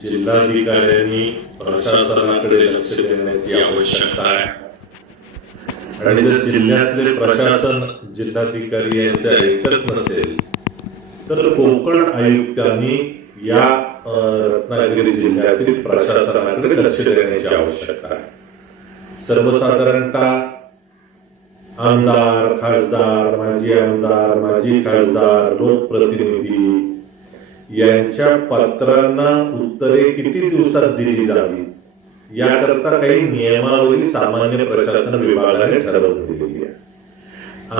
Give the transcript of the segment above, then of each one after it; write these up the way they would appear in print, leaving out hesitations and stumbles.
जिल्हाधिकाऱ्यांनी प्रशासनाकडे लक्ष देण्याची आवश्यकता आहे आणि जर जिल्ह्यातले प्रशासन जिल्हाधिकारी यांचे ऐकत नसेल तर कोकण आयुक्तांनी या रत्नागिरी जिल्ह्यातील प्रशासनाकडे लक्ष देण्याची आवश्यकता आहे। सर्वसाधारणतः आमदार, खासदार, माजी आमदार, माजी खासदार, लोकप्रतिनिधी यांच्या पत्रांना उत्तरे किती दिवसात दिली जावी याकरता काही नियमावली सामान्य प्रशासन विभागाने ठरवून दिलेली आहे।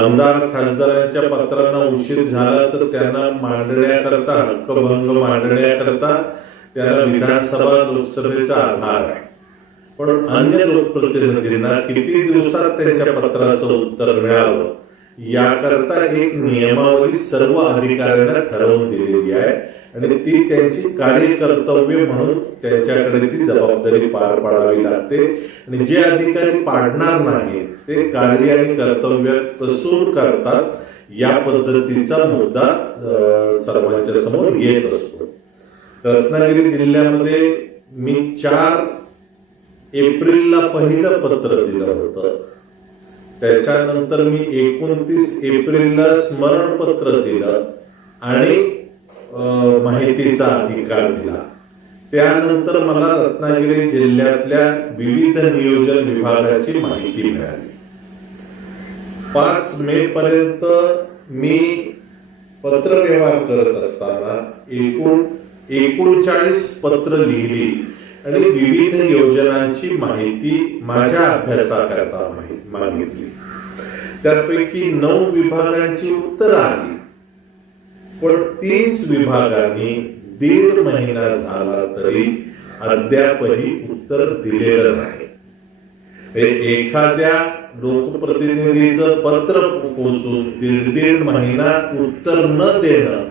आमदार खासदारांच्या पत्रांना उशीर झाला तर त्यांना मांडण्याकरता, हक्कभंग मांडण्याकरता त्यांना विधानसभा लोकसभेचा आधार आहे, पण अन्य लोकप्रतिनिधींना किती दिवसात त्यांच्या पत्राचं उत्तर मिळावं याकरता एक नियमावली सर्व अधिकाऱ्यांना ठरवून दिलेली आहे आणि ती त्यांची कार्यकर्तव्य म्हणून त्यांच्याकडे ती जबाबदारी पार पाडावी लागते आणि जे अधिकारी पाडणार नाहीत ते कार्य आणि कर्तव्य कसूर करतात या पद्धतीचा मुद्दा सर्वांच्या समोर येत असतो। रत्नागिरी जिल्ह्यामध्ये मी 4 एप्रिलला पहिलं पत्र दिलं होतं, त्याच्यानंतर मी 29 एप्रिलला स्मरणपत्र दिलं आणि माहितीचा अधिकार दिला। त्यानंतर मला रत्नागिरी जिल्ह्यातल्या विविध नियोजन विभागाची माहिती मिळाली। 5 मे पर्यंत मी पत्रव्यवहार करत असताना एकूण 39 पत्र लिहिली आणि विविध योजनांची माहिती माझ्या अभ्यासाकरता मागितली। त्यापैकी 9 विभागांची उत्तर आली, पण 30 विभागांनी 1.5 महिना झाला तरी अद्यापही उत्तर दिलेलं नाही। एखाद्या लोकप्रतिनिधीचं पत्र पोहोचून 1.5 महिना उत्तर न देणं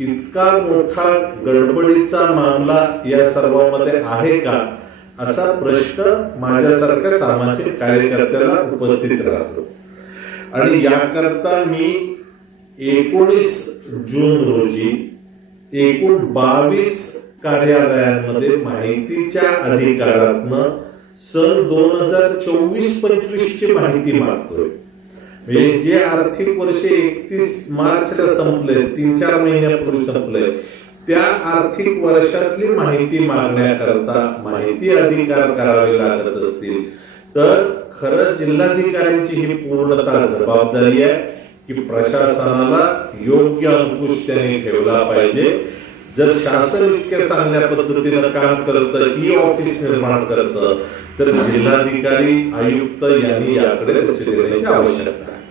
इतका मोठा गडबडीचा मामला या सर्वांमध्ये आहे का असा प्रश्न माझ्यासारख्या सामाजिक कार्यकर्त्याला उपस्थित राहतो आणि याकरता मी 19 जून रोजी एकूण 22 कार्यालयांमध्ये माहितीच्या अधिकारातनं सन 2024-25 ची माहिती मागतोय। म्हणजे जे आर्थिक वर्ष 31 मार्चला संपले, 3-4 महिन्यापूर्वी संपले, त्या आर्थिक वर्षातली माहिती मागण्याकरता माहिती अधिकार करावे लागत असतील तर खरं जिल्हाधिकाऱ्यांची ही पूर्णतः जबाबदारी आहे की प्रशासनाला योग्य अंकुश त्यांनी ठेवला पाहिजे। जर शासन इतक्या चांगल्या पद्धतीनं काम करतं, ई ऑफिस निर्माण करतं, तर जिल्हाधिकारी, आयुक्त यांनी याकडे लक्ष देण्याची आवश्यकता आहे।